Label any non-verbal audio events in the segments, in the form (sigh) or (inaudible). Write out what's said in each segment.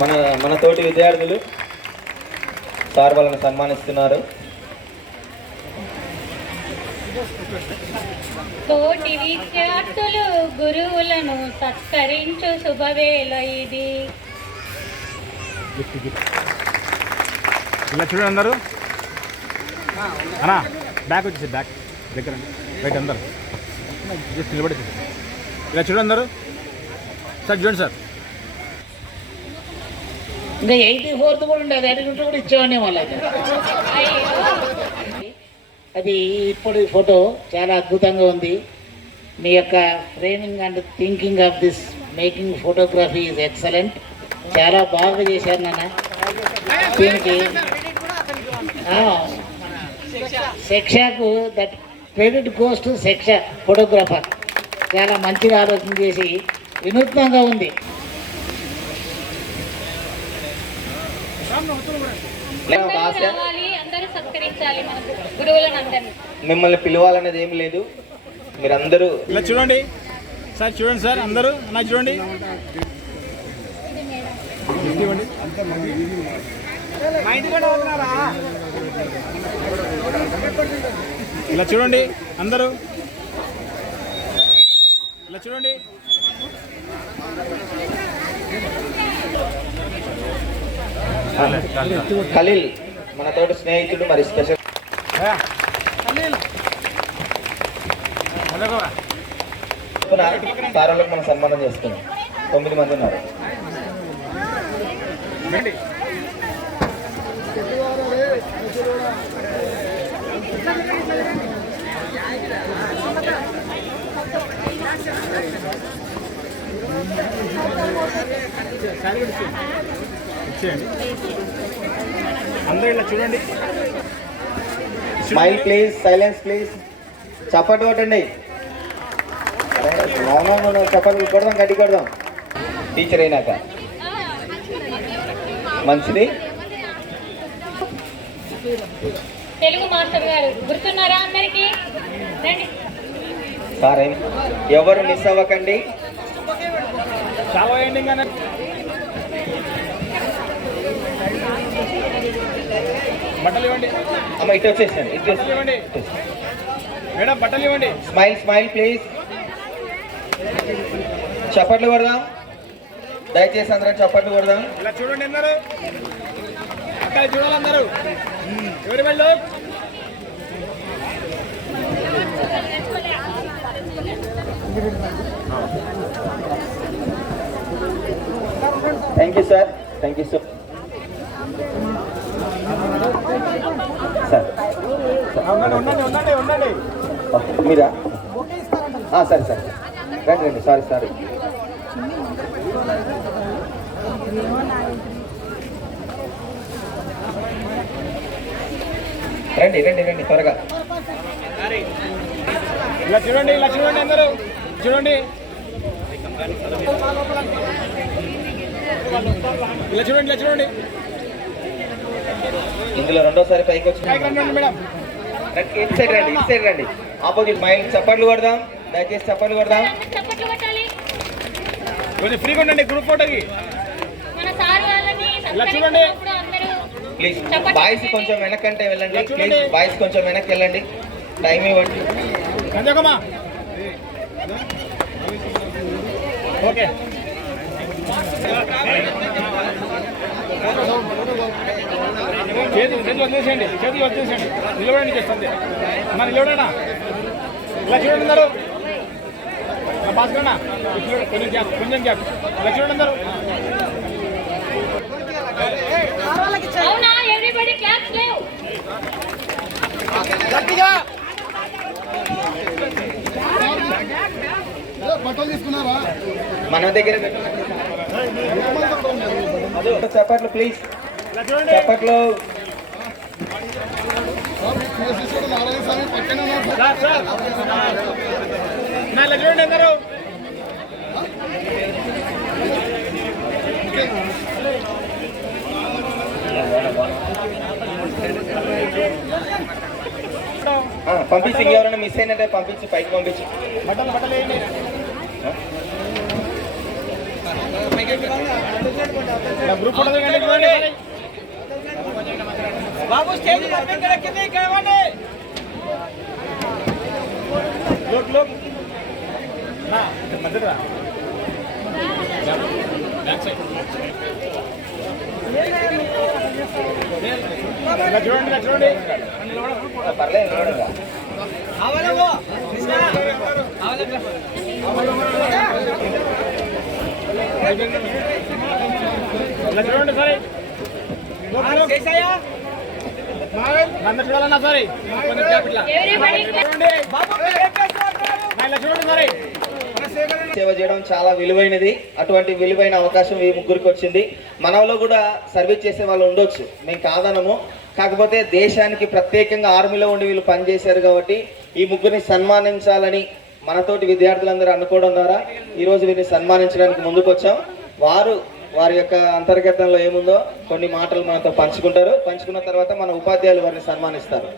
మన మన తోటి విద్యార్థులు సార్ వాళ్ళని సన్మానిస్తున్నారు. తోటి విద్యార్థులు గురువులను సత్కరించు శుభవేళ ఇది. ఇలా చూడండి అందరూ. అన్నా బ్యాక్ వచ్చేసి బ్యాక్. దగ్గర రైట్ అందరు. జస్ట్ నిలబడి ఇలా చూడండి అందరూ. సార్ చూడండి సార్. ఇంకా ఎయిటీ ఫోర్త్ కూడా ఉండేది. ఎయిటీ కూడా ఇచ్చేవాడిని వాళ్ళకి అది ఇప్పుడు ఫోటో చాలా అద్భుతంగా ఉంది. మీ యొక్క framing and thinking of this making photography is excellent. చాలా బాగా చేశారు నాన్న. దీనికి శిక్షకు that credit goes to Shiksha photographer. చాలా మంచిగా ఆలోచన చేసి వినూత్నంగా ఉంది ఒక ఆశ రావాలి అందరూ సత్కరించాలి మన గురువులను అందరినీ మిమ్మల్ని పిలవాలనేది ఏం లేదు. మీరందరూ ఇలా చూడండి. సార్ చూడండి సార్ అందరూ అన్నా చూడండి. ఇలా చూడండి అందరూ. ఇలా చూడండి. ఖలీల్ మన తోటి స్నేహితుడు మరి స్పెషల్ సార్ మనం సన్మానం చేస్తున్నాం తొమ్మిది మంది ఉన్నారు. సరే అందరూ ఇలా చూడండి. స్మైల్ ప్లీజ్ సైలెన్స్ ప్లీజ్ చప్పట్లు కొట్టండి. చప్పట్లు కొడదాం గట్టి కొడదాం. టీచర్ అయినాక. మంచిది. తెలుగు మాస్టర్ గారు గుర్తున్నారా అందరికీ? రండి. సార్ ఎవరు మిస్ అవ్వకండి చాలా ఎండింగ్ అన్న బట్టలు ఇవ్వండి. అమ్మ ఇటు వచ్చేసండి ఇటు ఇవ్వండి. మేడం బట్టలు ఇవ్వండి. Smile smile please. చప్పట్లు కొడదాం. దయచేసి అందరం చప్పట్లు కొడదాం. ఇలా చూడండి అందరూ. అక్కడ చూడాలి అందరూ. ఎవరి వెళ్ళు thank you sir thank you so sir. మీరా? సరే సరే. రండి రండి. Sorry sorry. రండి రండి రండి త్వరగా. ఇలా చూడండి ఇలా చూడండి అందరూ. చూడండి. ఇలా చూడండి ఇలా చూడండి. ఇందులో రెండోసారి పైకి వచ్చిన పైకి రండి మేడం రండి, ఇటు సైడ్ రండి ఇటు సైడ్ రండి ఆపోజిట్ మైల్ చప్పట్లు కొడదాం. దయచేసి చప్పట్లు కొడదాం. కొంచెం ఫ్రీగా ఉండండి గ్రూప్ ఫోటోకి ఇలా చూడండి. Please boys. కొంచెం వెనకంటే వెళ్ళండి. ప్లీజ్. బాయ్స్ కొంచెం వెనక్కి వెళ్ళండి. టైం ఇవ్వండి. ఓకే. చేతి చేతి వదిలేసేయండి చేతి వదిలేసేయండి. నిలబడండి చేస్తుంది. అమ్మా నిలబడనా? ఇలా చూడండి అందరూ పాస్కరణ కొంచెం గ్యాప్ కొంచెం గ్యాప్. ఇలా చూడండి అందరూ మన దగ్గర చప్పట్లు ప్లీజ్ చప్పట్లు. చూడండి అందరూ పంపించి ఎవరైనా మిస్ అయినట్టే పంపించి పైకి పంపించి. బట్టలు బట్టలు వేయండి గ్రూప్ ఫోటో బాబు స్టేజ్ కింద కావండి లోక్ లోక్ నా బ్యాక్ సైడ్ చూడండి చూడండి పర్లేదు చూడండి సరే చూడాలన్నా సరే. సేవ చేయడం చాలా విలువైనది. అటువంటి విలువైన అవకాశం ఈ ముగ్గురికి వచ్చింది. మనలో కూడా సర్వీస్ చేసే వాళ్ళు ఉండొచ్చు. మేము కాదనము. కాకపోతే దేశానికి ప్రత్యేకంగా ఆర్మీలో ఉండి వీళ్ళు పనిచేశారు కాబట్టి ఈ ముగ్గురిని సన్మానించాలని మనతోటి విద్యార్థులందరూ అనుకోవడం ద్వారా ఈరోజు వీరిని సన్మానించడానికి ముందుకు వచ్చాం వారు వారి యొక్క అంతర్గతంలో ఏముందో కొన్ని మాటలు మనతో పంచుకుంటారు. పంచుకున్న తర్వాత మన ఉపాధ్యాయులు వారిని సన్మానిస్తారు.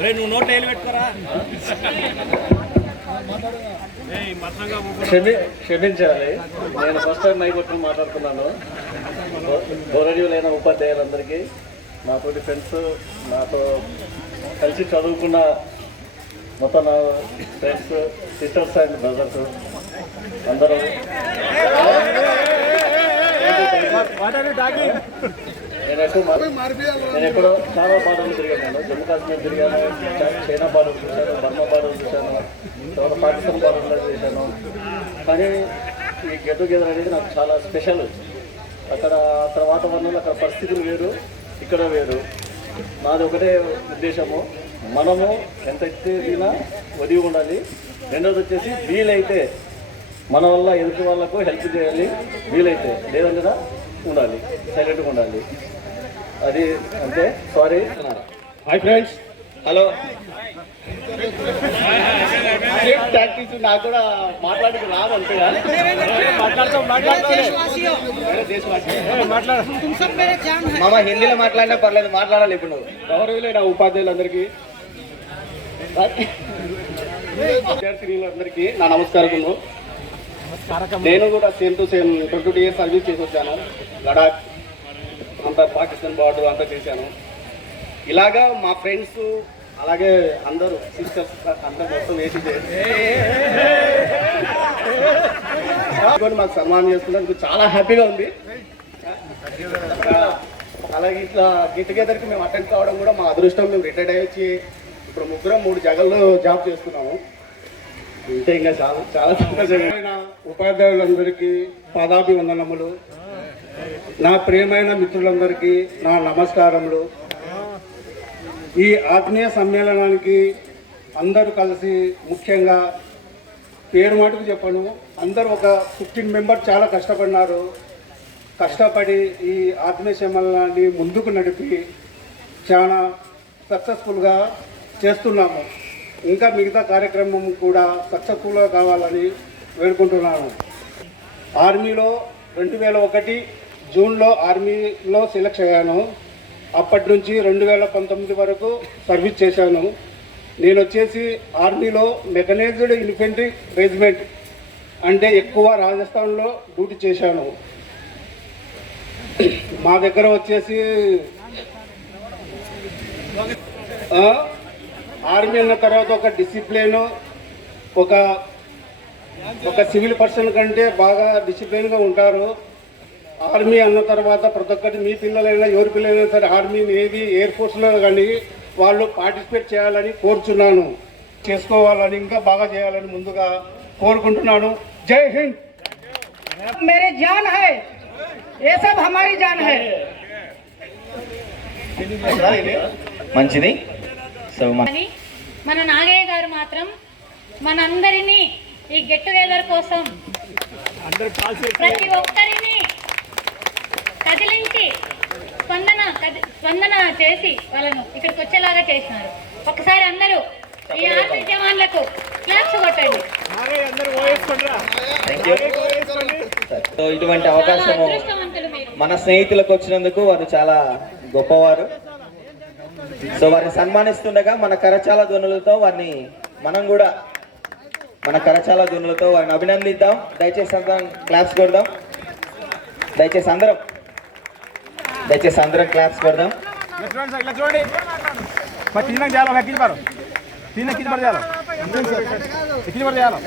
నువ్వు నోట్ వేలు పెట్టుకోరా. క్షమి క్షమించాలి. నేను ఫస్ట్ టైం మైకొట్టుకుని మాట్లాడుతున్నాను. గౌరవీయులైన ఉపాధ్యాయులందరికీ నాతోటి ఫ్రెండ్స్ నాతో కలిసి చదువుకున్న మొత్తం నా ఫ్రెండ్స్ సిస్టర్స్ అండ్ బ్రదర్స్ అందరూ. నేను ఎక్కువ నేను ఎక్కడో చాలా బార్డర్లు తిరిగాను. జమ్మూ కాశ్మీర్ తిరిగాను చైనా బార్డర్ చూశాను బర్మా బార్డర్ చూశాను తర్వాత పాకిస్తాన్ బార్డర్లో చేశాను. కానీ ఈ గెట్ టుగెదర్ అనేది నాకు చాలా స్పెషల్. అక్కడ అక్కడ వాతావరణంలో అక్కడ పరిస్థితులు వేరు ఇక్కడ వేరు. నాది ఒకటే ఉద్దేశము. మనము ఎంత ఎత్తేదినా ఒదిగి ఉండాలి రెండోది వచ్చేసి వీలైతే మన వల్ల ఎదుటి వాళ్ళకు హెల్ప్ చేయాలి? వీలైతే లేదంటే ఉండాలి. సైలెంట్గా ఉండాలి. అది అంటే సారీ హాయ్ ఫ్రెండ్స్ హలో నాకు కూడా మాట్లాడికి రాదు అంతేగా మాట్లాడుతూ మాట్లాడుతూ మాట్లాడు మామ హిందీలో మాట్లాడినా పర్లేదు మాట్లాడాలి ఇప్పుడు నువ్వు. గౌరవులైన ఉపాధ్యాయులందరికీ (laughs) విద్యార్థినులందరికీ నా నమస్కారములు. నేను కూడా same to same twenty two years service చేసి వచ్చాను లడాక్ అంతా పాకిస్తాన్ బార్డర్ అంతా చేశాను. ఇలాగా మా ఫ్రెండ్స్ అలాగే అందరూ సిస్టర్స్ అందరూ మొత్తం వేసి మాకు సన్మానం చేస్తున్నందుకు చాలా హ్యాపీగా ఉంది. అలాగే ఇట్లా గెట్ టుగెదర్కి మేము అటెండ్ కావడం కూడా మా అదృష్టం. మేము రిటైర్డ్ అయ్యి ఇప్పుడు ముగ్గురం మూడు జగల్లో జాబ్ చేస్తున్నాము. ఇంతే ఇంకా చాలా చాలా సంతోషమైన ఉపాధ్యాయులందరికీ పాదాభివందనములు. నా ప్రియమైన మిత్రులందరికీ నా నమస్కారములు. ఈ ఆత్మీయ సమ్మేళనానికి అందరూ కలిసి ముఖ్యంగా పేరు మటుకు చెప్పను. అందరూ ఒక ఫిఫ్టీన్ మెంబర్ చాలా కష్టపడినారు. కష్టపడి ఈ ఆత్మీయ సమ్మేళనాన్ని ముందుకు నడిపి చాలా సక్సెస్ఫుల్గా చేస్తున్నాము. ఇంకా మిగతా కార్యక్రమం కూడా సక్సెస్ఫుల్గా కావాలని వేడుకుంటున్నాను. ఆర్మీలో రెండు వేల ఒకటి జూన్లో ఆర్మీలో సెలెక్ట్ అయ్యాను. అప్పటి నుంచి రెండు వేల పంతొమ్మిది వరకు సర్వీస్ చేశాను. నేను వచ్చేసి ఆర్మీలో మెకనైజ్డ్ ఇన్ఫెంట్రీ రెజిమెంట్ అంటే ఎక్కువ రాజస్థాన్లో డ్యూటీ చేశాను. మా దగ్గర వచ్చేసి ఆర్మీ అన్న తర్వాత ఒక డిసిప్లిన్ ఒక ఒక సివిల్ పర్సన్ కంటే బాగా డిసిప్లిన్గా ఉంటారు ఆర్మీ అన్న తర్వాత ప్రతి ఒక్కటి మీ పిల్లలైనా ఎవరి పిల్లలైనా సరే ఆర్మీ నేవీ ఎయిర్ ఫోర్స్లో కానీ వాళ్ళు పార్టిసిపేట్ చేయాలని కోరుచున్నాను చేసుకోవాలని ఇంకా బాగా చేయాలని ముందుగా కోరుకుంటున్నాను జై హింద్ मेरे जान है ये सब हमारी जान है మంచిది సో మన నాగయ్య గారు మాత్రం మనందరినీ ఈ గెట్ టుగెదర్ కోసం ప్రతి ఒక్కరిని కదిలించి స్పందన స్పందన చేసి వాళ్ళను ఇక్కడికి వచ్చేలాగా చేసినారు. ఒకసారి అందరూ ఈ ఆర్మీ జవాన్లకు క్లాప్స్ కొట్టండి. ఇటువంటి మీరు. మన స్నేహితులకు వచ్చినందుకు వారు చాలా గొప్పవారు. సో వారిని సన్మానిస్తుండగా మన కరచాల ధ్వనులతో వారిని మనం కూడా మన కరచాల ధ్వనులతో వారిని అభినందిద్దాం. దయచేసి అంతా క్లాప్స్ కొడదాం. దయచేసి అందరం దయచేసి అందరం క్లాప్స్ కొడదాం. చూడండి సార్. ఇలా చూడండి మరి తిన్నాక చేయాలి ఒక ఎక్కించి పారు తిన్నాక ఎక్కించి పడి చేయాలి ఎక్కించి పడి చేయాలి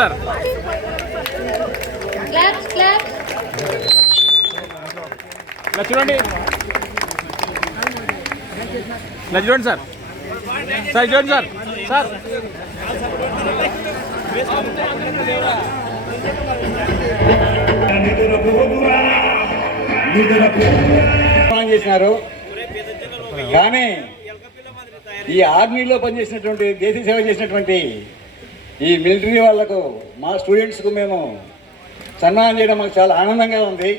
సార్ ఇలా చూడండి సార్. సార్ చూడండి సార్. సార్. చేసినారు. కానీ ఈ ఆర్మీలో పనిచేసినటువంటి దేశ సేవ చేసినటువంటి ఈ మిలిటరీ వాళ్ళకు మా స్టూడెంట్స్కు మేము సన్మానం చేయడం మాకు చాలా ఆనందంగా ఉంది.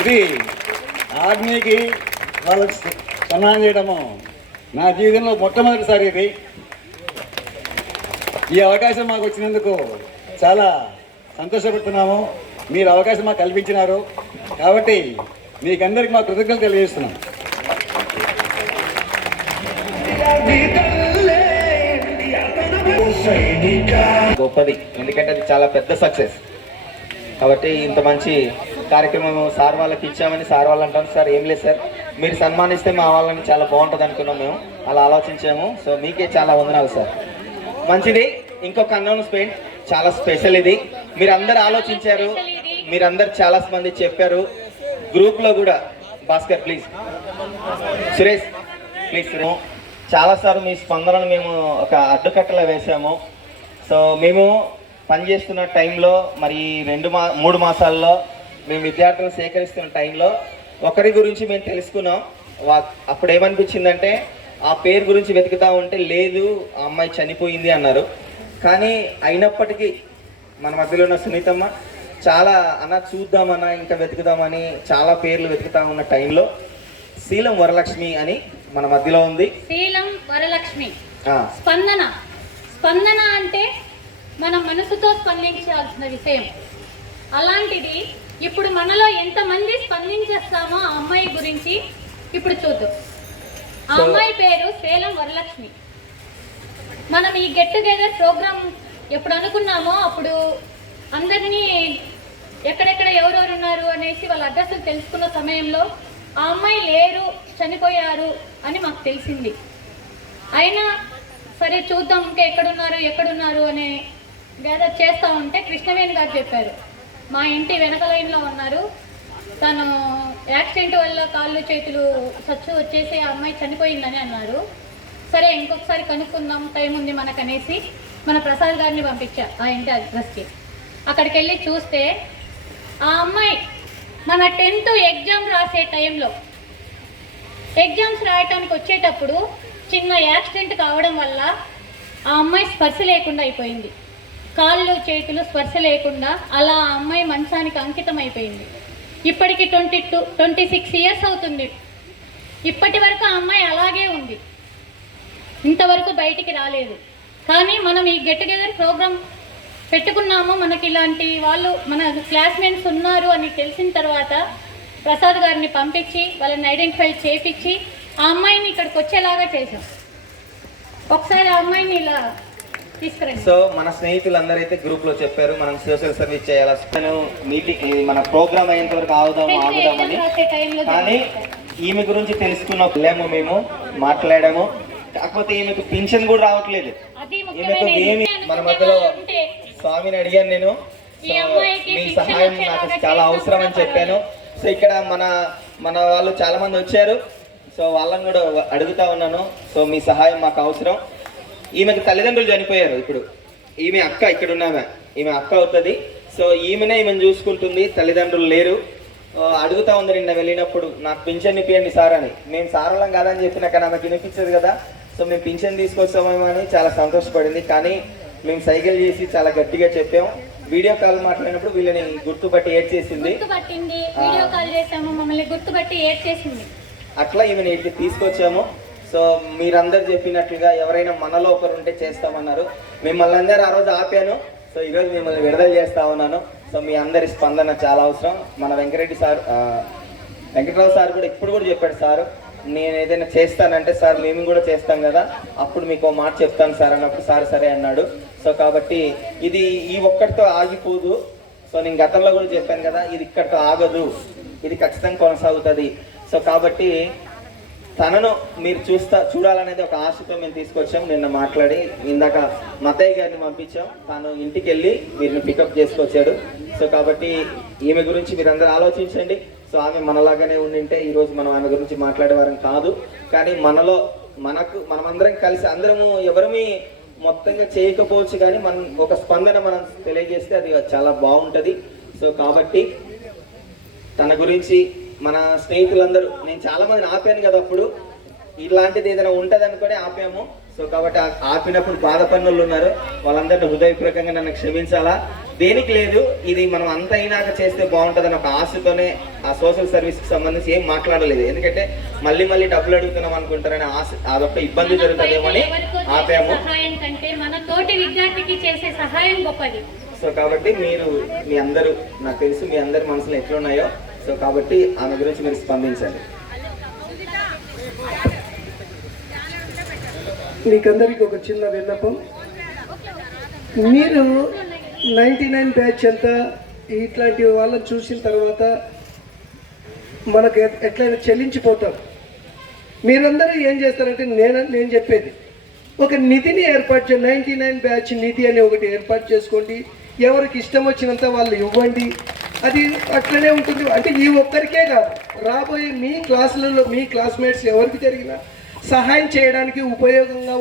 ఇది ఆర్మీకి వాళ్ళకి సన్మానం చేయడము నా జీవితంలో మొట్టమొదటిసారి ఇది. ఈ అవకాశం మాకు వచ్చినందుకు చాలా సంతోషపడుతున్నాము. మీరు అవకాశం మాకు కల్పించినారు. కాబట్టి మీకందరికి మా కృతజ్ఞతలు తెలియజేస్తున్నాం. గొప్పది. ఎందుకంటే అది చాలా పెద్ద సక్సెస్ కాబట్టి ఇంత మంచి కార్యక్రమం సార్ వాళ్ళకి ఇచ్చామని సార్ వాళ్ళు అంటాం సార్ ఏం లేదు సార్. మీరు సన్మానిస్తే మా వాళ్ళని చాలా బాగుంటుంది అనుకున్నాం మేము. అలా ఆలోచించాము. సో మీకే చాలా వందనాలు సార్. మంచిది. ఇంకొక అనౌన్స్మెంట్ చాలా స్పెషల్ ఇది. మీరందరూ ఆలోచించారు. మీరందరు చాలా మంది చెప్పారు. గ్రూప్లో కూడా. భాస్కర్ ప్లీజ్. సురేష్ ప్లీజ్ చాలాసార్లు మీ స్పందనను మేము ఒక అడ్డుకట్టలో వేసాము. సో మేము పనిచేస్తున్న టైంలో మరి రెండు మా మూడు మాసాల్లో మేము విద్యార్థులను సేకరిస్తున్న టైంలో ఒకరి గురించి మేము తెలుసుకున్నాం. వా అప్పుడు ఏమనిపించిందంటే ఆ పేరు గురించి వెతుకుతా ఉంటే లేదు ఆ అమ్మాయి చనిపోయింది అన్నారు. కానీ అయినప్పటికీ మన మధ్యలో ఉన్న సునీతమ్మ చాలా అన్న చూద్దామన్నా ఇంకా వెతుకుదామని చాలా పేర్లు వెతుకుతా ఉన్న టైంలో శీలం వరలక్ష్మి అని మన మధ్యలో ఉంది. శీలం వరలక్ష్మి. స్పందన. స్పందన అంటే మన మనసుతో స్పందించాల్సిన విషయం. అలాంటిది ఇప్పుడు మనలో ఎంతమంది స్పందించేస్తామో ఆ అమ్మాయి గురించి ఇప్పుడు చూద్దాం. ఆ అమ్మాయి పేరు సేలం వరలక్ష్మి. మనం ఈ గెట్ టుగెదర్ ప్రోగ్రామ్ ఎప్పుడు అనుకున్నామో అప్పుడు అందరినీ ఎక్కడెక్కడ ఎవరెవరు ఉన్నారు అనేసి వాళ్ళ అడ్రస్లు తెలుసుకున్న సమయంలో ఆ అమ్మాయి లేరు చనిపోయారు అని మాకు తెలిసింది. అయినా సరే చూద్దాం ఇంకా ఎక్కడున్నారు ఎక్కడున్నారు అనే గ్యాదర్ చేస్తూ ఉంటే కృష్ణవేణి గారు చెప్పారు. మా ఇంటి వెనక లైన్లో ఉన్నారు. తను యాక్సిడెంట్ వల్ల కాళ్ళు చేతులు సచ్చు వచ్చేసి ఆ అమ్మాయి చనిపోయిందని అన్నారు. సరే ఇంకొకసారి కనుక్కుందాం టైం ఉంది మనకనేసి. మన ప్రసాద్ గారిని పంపించా ఆ ఇంటి అడ్రస్కి అక్కడికి వెళ్ళి చూస్తే ఆ అమ్మాయి మన టెన్త్ ఎగ్జామ్ రాసే టైంలో. ఎగ్జామ్స్ రాయటానికి వచ్చేటప్పుడు చిన్న యాక్సిడెంట్ కావడం వల్ల ఆ అమ్మాయి స్పర్శ లేకుండా అయిపోయింది. కాళ్ళు చేతులు స్పర్శ లేకుండా అలా ఆ అమ్మాయి మంచానికి అంకితం అయిపోయింది ఇప్పటికి twenty two twenty six years అవుతుంది. ఇప్పటి వరకు ఆ అమ్మాయి అలాగే ఉంది. ఇంతవరకు బయటికి రాలేదు. కానీ మనం ఈ గెట్ టుగెదర్ ప్రోగ్రామ్ పెట్టుకున్నాము. మనకి ఇలాంటి వాళ్ళు మన క్లాస్మేట్స్ ఉన్నారు అని తెలిసిన తర్వాత ప్రసాద్ గారిని పంపించి వాళ్ళని ఐడెంటిఫై చేపించి ఆ అమ్మాయిని ఇక్కడికి వచ్చేలాగా చేశాం. ఒకసారి ఆ అమ్మాయిని ఇలా సో మన స్నేహితులందరూ అయితే గ్రూప్లో చెప్పారు మనం సోషల్ సర్వీస్ చేయాలి? నేను మీటింగ్ మన ప్రోగ్రామ్ అయ్యేంత వరకు ఆగుదాం ఆగుదామని కానీ ఈమె గురించి తెలుసుకున్న వెళ్ళాము మేము మాట్లాడాము. కాకపోతే ఈమెకు పింఛన్ కూడా రావట్లేదు. ఈమెకు ఏమి మన మధ్యలో స్వామిని అడిగాను నేను. మీ సహాయం నాకు చాలా అవసరం అని చెప్పాను. సో ఇక్కడ మన మన వాళ్ళు చాలా మంది వచ్చారు. సో వాళ్ళని కూడా అడుగుతా ఉన్నాను. సో మీ సహాయం మాకు అవసరం. ఈమెకు తల్లిదండ్రులు చనిపోయారు ఇప్పుడు. ఈమె అక్క ఇక్కడ ఉన్నామె ఈమె అక్క అవుతుంది. సో ఈమెనే ఈమెను చూసుకుంటుంది. తల్లిదండ్రులు లేరు. అడుగుతా ఉంది నిన్న వెళ్ళినప్పుడు నాకు పింఛన్ ఇప్పియండి సార్ అని. మేము సారలం కాదని చెప్పిన కానీ ఆమెకి వినిపించదు కదా. సో మేము పింఛన్ తీసుకొస్తామేమో అని చాలా సంతోషపడింది. కానీ మేము సైకిల్ చేసి చాలా గట్టిగా చెప్పాం. వీడియో కాల్ మాట్లాడినప్పుడు వీళ్ళని గుర్తుపట్టి ఏడ్ చేసింది గుర్తుపట్టింది. వీడియో కాల్ చేసాము మమ్మల్ని గుర్తుపట్టి ఏడ్ చేసింది అట్లా ఈమెను తీసుకొచ్చాము. సో మీరందరు చెప్పినట్లుగా ఎవరైనా మనలో ఒకరు ఉంటే చేస్తామన్నారు. మిమ్మల్ని అందరూ ఆ రోజు ఆపాను. సో ఈరోజు మిమ్మల్ని విడుదల చేస్తా ఉన్నాను. సో మీ అందరి స్పందన చాలా అవసరం. మన వెంకరెడ్డి సార్ వెంకట్రావు వెంకటరావు సార్ కూడా ఇప్పుడు కూడా చెప్పాడు సార్ నేను ఏదైనా చేస్తానంటే సార్ మేము కూడా చేస్తాం కదా. అప్పుడు మీకు ఓ మాట చెప్తాను సార్ అన్నప్పుడు సార్ సరే అన్నాడు. సో కాబట్టి ఇది ఈ ఒక్కటితో ఆగిపోదు. సో నేను గతంలో కూడా చెప్పాను కదా ఇది ఇక్కడితో ఆగదు. ఇది ఖచ్చితంగా కొనసాగుతుంది. సో కాబట్టి తనను మీరు చూస్తా చూడాలనేది ఒక ఆశతో మేము తీసుకొచ్చాం. నిన్న మాట్లాడి ఇందాక మతయ్య గారిని పంపించాం. తను ఇంటికి వెళ్ళి వీరిని పికప్ చేసుకొచ్చాడు. సో కాబట్టి ఈమె గురించి మీరందరూ ఆలోచించండి. సో ఆమె మనలాగానే ఉండింటే ఈరోజు మనం ఆమె గురించి మాట్లాడేవారం కాదు. కానీ మనలో మనకు మనమందరం కలిసి అందరము ఎవరమీ మొత్తంగా చేయకపోవచ్చు కానీ మనం ఒక స్పందన మనం తెలియజేస్తే అది చాలా బాగుంటుంది. సో కాబట్టి తన గురించి మన స్నేహితులందరూ నేను చాలా మందిని ఆపాను కదా అప్పుడు. ఇలాంటిది ఏదైనా ఉంటది అనుకొని ఆపాము. సో కాబట్టి ఆపినప్పుడు బాధపడిన ఉన్నారు. వాళ్ళందరినీ హృదయపూర్వకంగా నన్ను క్షమించాలా? దేనికి లేదు. ఇది మనం అంత అయినాక చేస్తే బాగుంటుందని ఒక ఆశతోనే ఆ సోషల్ సర్వీస్కి సంబంధించి ఏం మాట్లాడలేదు. ఎందుకంటే మళ్ళీ మళ్ళీ డబ్బులు అడుగుతున్నాం అనుకుంటారని ఆశ అదొక ఇబ్బంది జరుగుతుందేమో అని ఆపాము. విద్యార్థికి చేసే సహాయం గొప్పది. సో కాబట్టి మీరు మీ అందరూ నాకు తెలుసు మీ అందరి మనసులో ఎట్లున్నాయో సో కాబట్టి ఆమె గురించి మీరు స్పందించండి. మీకందరికి ఒక చిన్న విన్నపం. మీరు నైంటీ నైన్ బ్యాచ్ అంతా ఇట్లాంటి వాళ్ళని చూసిన తర్వాత మనకు ఎట్లయినా చెల్లించిపోతాం. మీరందరూ ఏం చేస్తారంటే నేను నేను చెప్పేది. ఒక నిధిని ఏర్పాటు చే నైంటీ నైన్ బ్యాచ్ నిధి అని ఒకటి ఏర్పాటు చేసుకోండి. ఎవరికి ఇష్టం వచ్చినంత వాళ్ళు ఇవ్వండి. అది అట్లనే ఉంటుంది. అంటే ఈ ఒక్కరికే కాదు రాబోయే మీ క్లాసులలో మీ క్లాస్మేట్స్ ఎవరికి జరిగినా సహాయం చేయడానికి ఉపయోగంగా